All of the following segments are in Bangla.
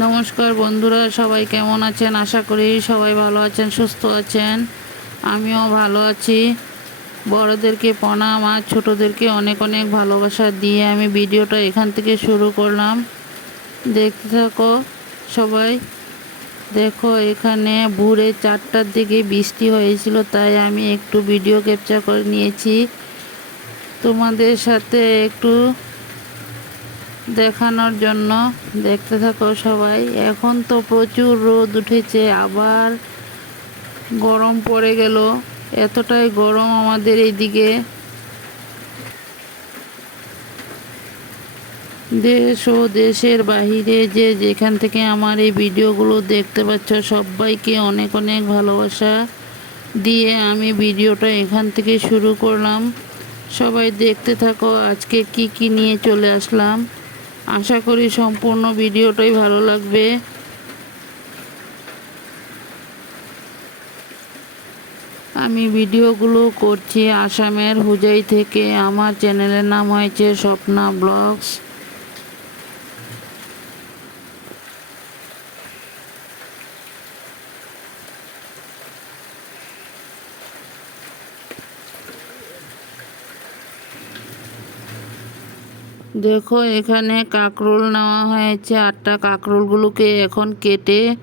নমস্কার বন্ধুরা, সবাই কেমন আছেন? আশা করি সবাই ভালো আছেন, সুস্থ আছেন। আমিও ভালো আছি। বড়োদেরকে প্রণাম, আর ছোটোদেরকে অনেক অনেক ভালোবাসা দিয়ে আমি ভিডিওটা এখান থেকে শুরু করলাম। দেখতে থাকো সবাই। দেখো, এখানে ভোরে চারটার দিকে বৃষ্টি হয়েছিল, তাই আমি একটু ভিডিও ক্যাপচার করে নিয়েছি। তোমাদের সাথে একটু দেখানোর জন্য দেখতে থাকো সবাই। এখন তো প্রচুর রোদ উঠেছে, আবার গরম পড়ে গেল। এতটাই গরম আমাদের এইদিকে। দেশ ও দেশের বাহিরে যে যেখান থেকে আমার এই ভিডিওগুলো দেখতে পাচ্ছ, সবাইকে অনেক অনেক ভালোবাসা দিয়ে আমি ভিডিওটা এখান থেকে শুরু করলাম। সবাই দেখতে থাকো, আজকে কি কি নিয়ে চলে আসলাম। আশা করি সম্পূর্ণ ভিডিওটাই ভালো লাগবে। আমি ভিডিওগুলো করছি আসামের হুজাই থেকে। আমার চ্যানেলের নাম হয়েছে স্বপ্না ব্লগস। দেখো, এখানে কাঁকরোল নেওয়া হয়েছে। আটটা কাঁকরোলগুলোকে এখন কেটে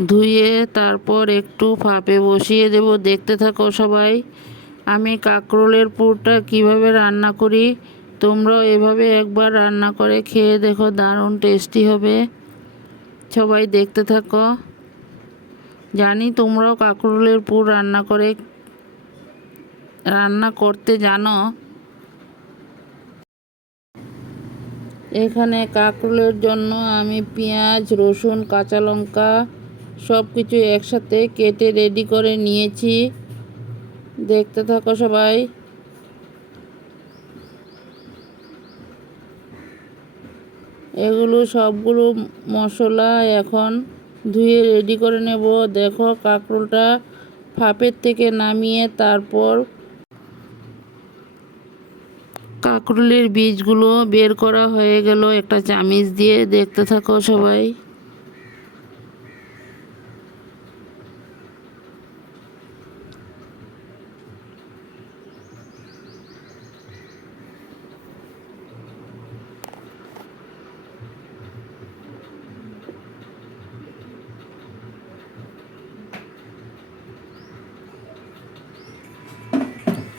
ধুয়ে তারপর একটু ফাঁপে বসিয়ে দেব। দেখতে থাকো সবাই, আমি কাঁকরোলের পুরটা কীভাবে রান্না করি? তোমরাও এভাবে একবার রান্না করে খেয়ে দেখো, দারুণ টেস্টি হবে। সবাই দেখতে থাকো। জানি তোমরাও কাঁকরোলের পুর রান্না করে, রান্না করতে জানো। এখানে কাঁকরোলের জন্য আমি পেঁয়াজ, রসুন, কাঁচা লঙ্কা সব কিছু একসাথে কেটে রেডি করে নিয়েছি। দেখতে থাকো সবাই। এগুলো সবগুলো মশলা এখন ধুয়ে রেডি করে নেব। দেখো কাঁকরোলটা ফাঁপের থেকে নামিয়ে তারপর কাঁকরোলের বীজগুলো বের করা হয়ে গেল। একটা চামিচ দিয়ে দেখতে থাকো সবাই।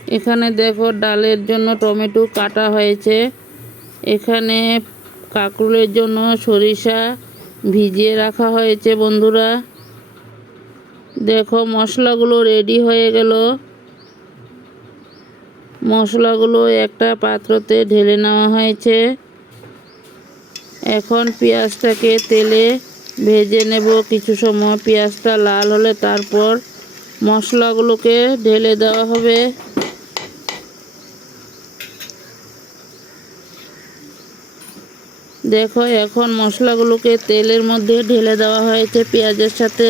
এখানে দেখো ডালের জন্য টমেটো কাটা হয়েছে। এখানে কাঁকরোলের জন্য সরিষা ভিজিয়ে রাখা হয়েছে বন্ধুরা। দেখো মশলাগুলো রেডি হয়ে গেল। মশলাগুলো একটা পাত্রতে ঢেলে নেওয়া হয়েছে। এখন পেঁয়াজটাকে তেলে ভেজে নেব। কিছু সময় পেঁয়াজটা লাল হলে তারপর মশলাগুলোকে ঢেলে দেওয়া হবে। দেখো, এখন মশলাগুলোকে তেলের মধ্যে ঢেলে দেওয়া হয়েছে পেঁয়াজের সাথে।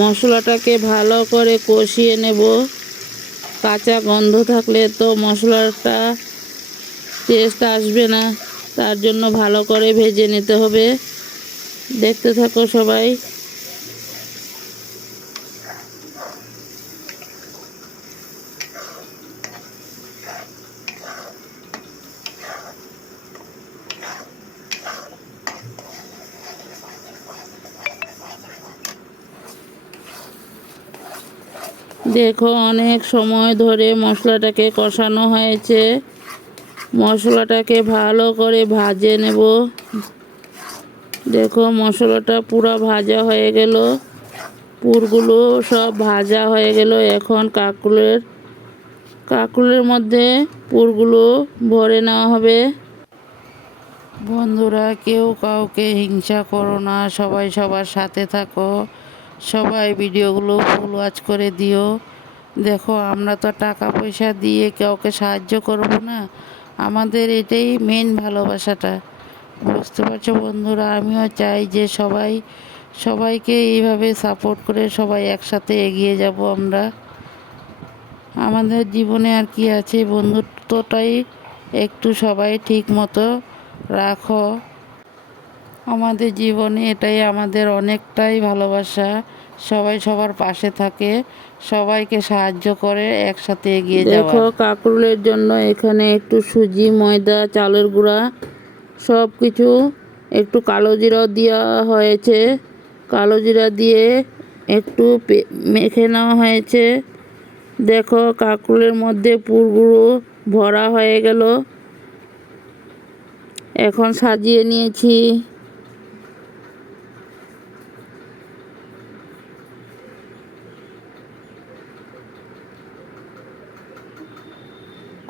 মশলাটাকে ভালো করে কষিয়ে নেব। কাঁচা গন্ধ থাকলে তো মশলাটা টেস্ট আসবে না, তার জন্য ভালো করে ভেজে নিতে হবে। দেখতে থাকো সবাই। দেখো অনেক সময় ধরে মশলাটাকে কষানো হয়েছে। মশলাটাকে ভালো করে ভাজে নেব। দেখো মশলাটা পুরো ভাজা হয়ে গেল। পুরগুলো সব ভাজা হয়ে গেল এখন কাকুলের। কাকুলের মধ্যে পুরগুলো ভরে নেওয়া হবে। বন্ধুরা, কেউ কাউকে হিংসা করো না, সবাই সবার সাথে থাকো। সবাই ভিডিওগুলো ফুল ওয়াচ করে দিও। দেখো, আমরা তো টাকা পয়সা দিয়ে কাউকে সাহায্য করব না। আমাদের এটাই মেন ভালোবাসাটা। বুঝতে পারছ বন্ধুরা? আমিও চাই যে সবাই, সবাইকে এইভাবে সাপোর্ট করে সবাই একসাথে এগিয়ে যাব আমরা। আমাদের জীবনে আর কি আছে? বন্ধুত্বটাই একটু সবাই ঠিক মতো রাখো। আমাদের জীবনে এটাই আমাদের অনেকটাই ভালোবাসা। সবাই সবার পাশে থাকে সবাইকে সাহায্য করে একসাথে এগিয়ে দেখো কাকরুলের জন্য এখানে একটু সুজি ময়দা চালের গুঁড়া সব কিছু একটু কালো জিরা দেওয়া হয়েছে। কালো জিরা দিয়ে একটু মেখে নেওয়া হয়েছে। দেখো কাকরুলের মধ্যে পুরগুলো ভরা হয়ে গেল। এখন সাজিয়ে নিয়েছি।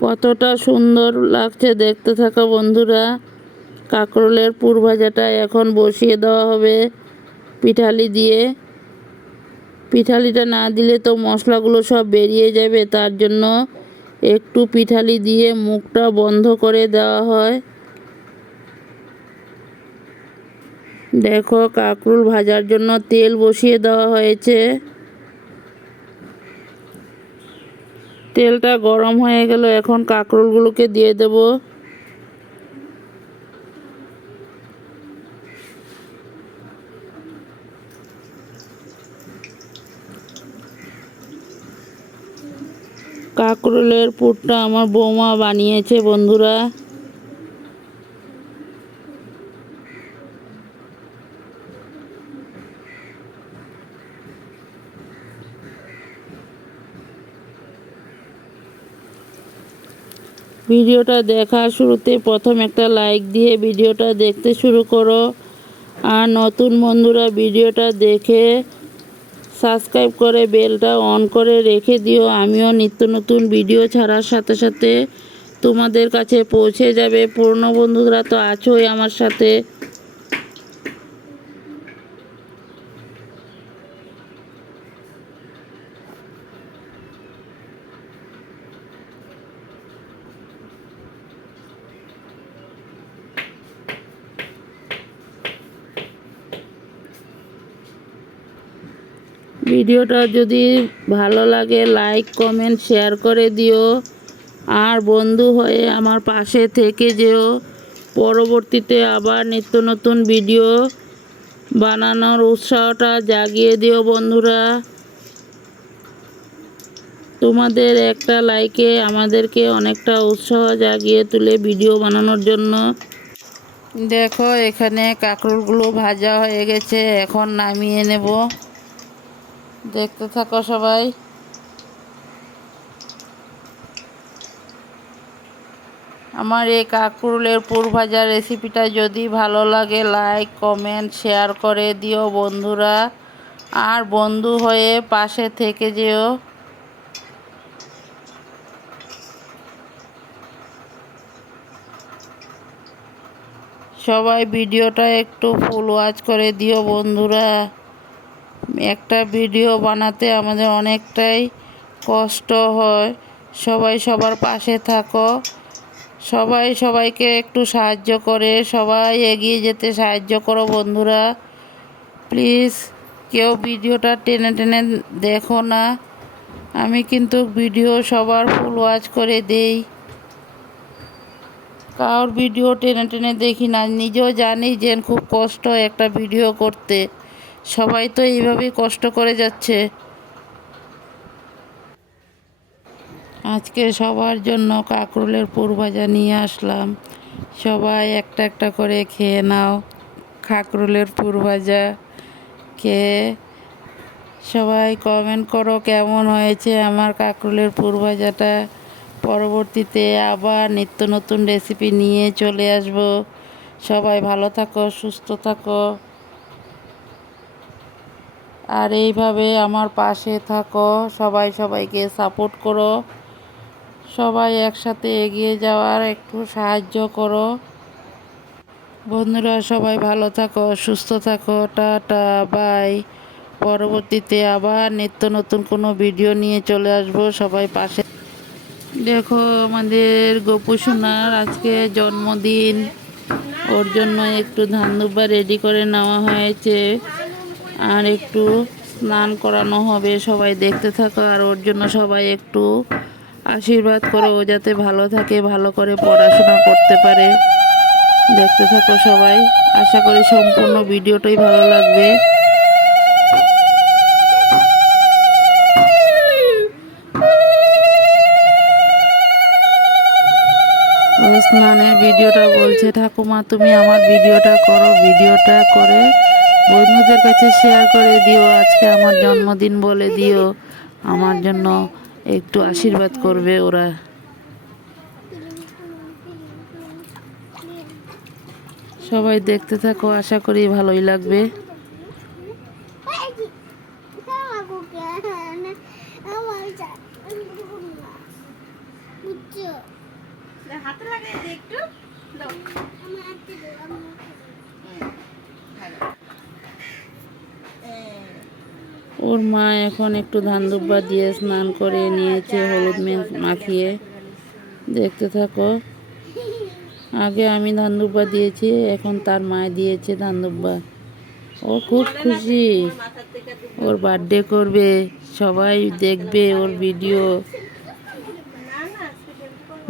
কতটা সুন্দর লাগছে দেখতে থাকা বন্ধুরা। কাঁকরোলের পুর ভাজাটা এখন বসিয়ে দেওয়া হবে পিঠালি দিয়ে। পিঠালিটা না দিলে তো মশলাগুলো সব বেরিয়ে যাবে, তার জন্য একটু পিঠালি দিয়ে মুখটা বন্ধ করে দেওয়া হয়। দেখো কাঁকরুল ভাজার জন্য তেল বসিয়ে দেওয়া হয়েছে। তেলটা গরম হয়ে গেল এখন কাঁকরোলগুলোকে দিয়ে দেব। কাঁকরোলের পুরটা আমার বৌমা বানিয়েছে বন্ধুরা। ভিডিওটা দেখার শুরুতে প্রথম একটা লাইক দিয়ে ভিডিওটা দেখতে শুরু করো। আর নতুন বন্ধুরা ভিডিওটা দেখে সাবস্ক্রাইব করে বেলটা অন করে রেখে দিও। আমিও নিত্য নতুন ভিডিও ছাড়ার সাথে সাথে তোমাদের কাছে পৌঁছে যাবে। পুরনো বন্ধুরা তো আছোই আমার সাথে। ভিডিওটা যদি ভালো লাগে লাইক কমেন্ট শেয়ার করে দিও। আর বন্ধু হয়ে আমার পাশে থেকে যেও। পরবর্তীতে আবার নিত্য নতুন ভিডিও বানানোর উৎসাহটা জাগিয়ে দিও বন্ধুরা। তোমাদের একটা লাইকে আমাদেরকে অনেকটা উৎসাহ জাগিয়ে তুলে ভিডিও বানানোর জন্য। দেখো, এখানে কাঁকরোলগুলো ভাজা হয়ে গেছে, এখন নামিয়ে নেব। দেখতে থাকো সবাই। আমার এই কাঁকরুলের ভাজা রেসিপিটা যদি ভালো লাগে লাইক কমেন্ট শেয়ার করে দিও বন্ধুরা। আর বন্ধু হয়ে পাশে থেকে যেও। সবাই ভিডিওটা একটু ফুল ওয়াচ করে দিও বন্ধুরা। একটা ভিডিও বানাতে আমাদের অনেকটাই কষ্ট হয়। সবাই সবার পাশে থাকো। সবাই সবাইকে একটু সাহায্য করে। সবাই এগিয়ে যেতে সাহায্য করো বন্ধুরা। প্লিজ কেউ ভিডিওটা টেনে টেনে দেখো না। আমি কিন্তু ভিডিও সবার ফুল ওয়াচ করে দেই। কার ভিডিও টেনে টেনে দেখি না। নিজেও জানি যে খুব কষ্ট একটা ভিডিও করতে। সবাই তো এইভাবেই কষ্ট করে যাচ্ছে। আজকে সবার জন্য কাঁকরোলের ভাজা নিয়ে আসলাম। সবাই একটা একটা করে খেয়ে নাও, কাঁকরোলের ভাজা খেয়ে। সবাই কমেন্ট করো কেমন হয়েছে আমার কাঁকরোলের ভাজাটা। পরবর্তীতে আবার নিত্য নতুন রেসিপি নিয়ে চলে আসব। সবাই ভালো থাকো, সুস্থ থাকো। আর এইভাবে আমার পাশে থাকো, সবাই সবাইকে সাপোর্ট করো, সবাই একসাথে এগিয়ে যাওয়ার একটু সাহায্য করো। বন্ধুরা, সবাই ভালো থাকো, সুস্থ থাকো, টাটা বাই পরবর্তীতে আবার নিত্য নতুন কোনো ভিডিও নিয়ে চলে আসব, সবাই পাশে। দেখো, আমাদের গোপু সোনার আজকে জন্মদিন। ওর জন্য একটু ধান রেডি করে নেওয়া হয়েছে। আর একটু স্নান করানো হবে, সবাই দেখতে থাকো, আর ওর জন্য সবাই একটু আশীর্বাদ করে ও যাতে ভালো থাকে, ভালো করে পড়াশোনা করতে পারে। দেখতে থাকো সবাই, আশা করি সম্পূর্ণ ভিডিওটাই ভালো লাগবে। স্নানের ভিডিওটা বলছে, ঠাকুমা, তুমি আমার ভিডিওটা করো, ভিডিওটা করে বন্ধুদের কাছে শেয়ার করে দিও আজকে আমার জন্মদিন বলে দিও। আমার জন্য একটু আশীর্বাদ করবে ওরা। সবাই দেখতে থাকো আশা করি ভালোই লাগবে। হাতে লাগিয়ে একটু দাও ওর মা এখন একটু ধান দুব্বা দিয়ে স্নান করে নিয়েছে, হলুদ মে- মাখিয়ে। দেখতে থাকো। আগে আমি ধান দুব্বা দিয়েছি, এখন তার মায় দিয়েছে ধান দুব্বা। ও খুব খুশি। ওর বার্থডে করবে, সবাই দেখবে ওর ভিডিও।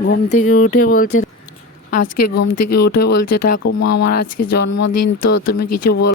ঘুম থেকে উঠে বলছে আজকে ঘুম থেকে উঠে বলছে ঠাকুমা আমার আজকে জন্মদিন তো, তুমি কিছু বল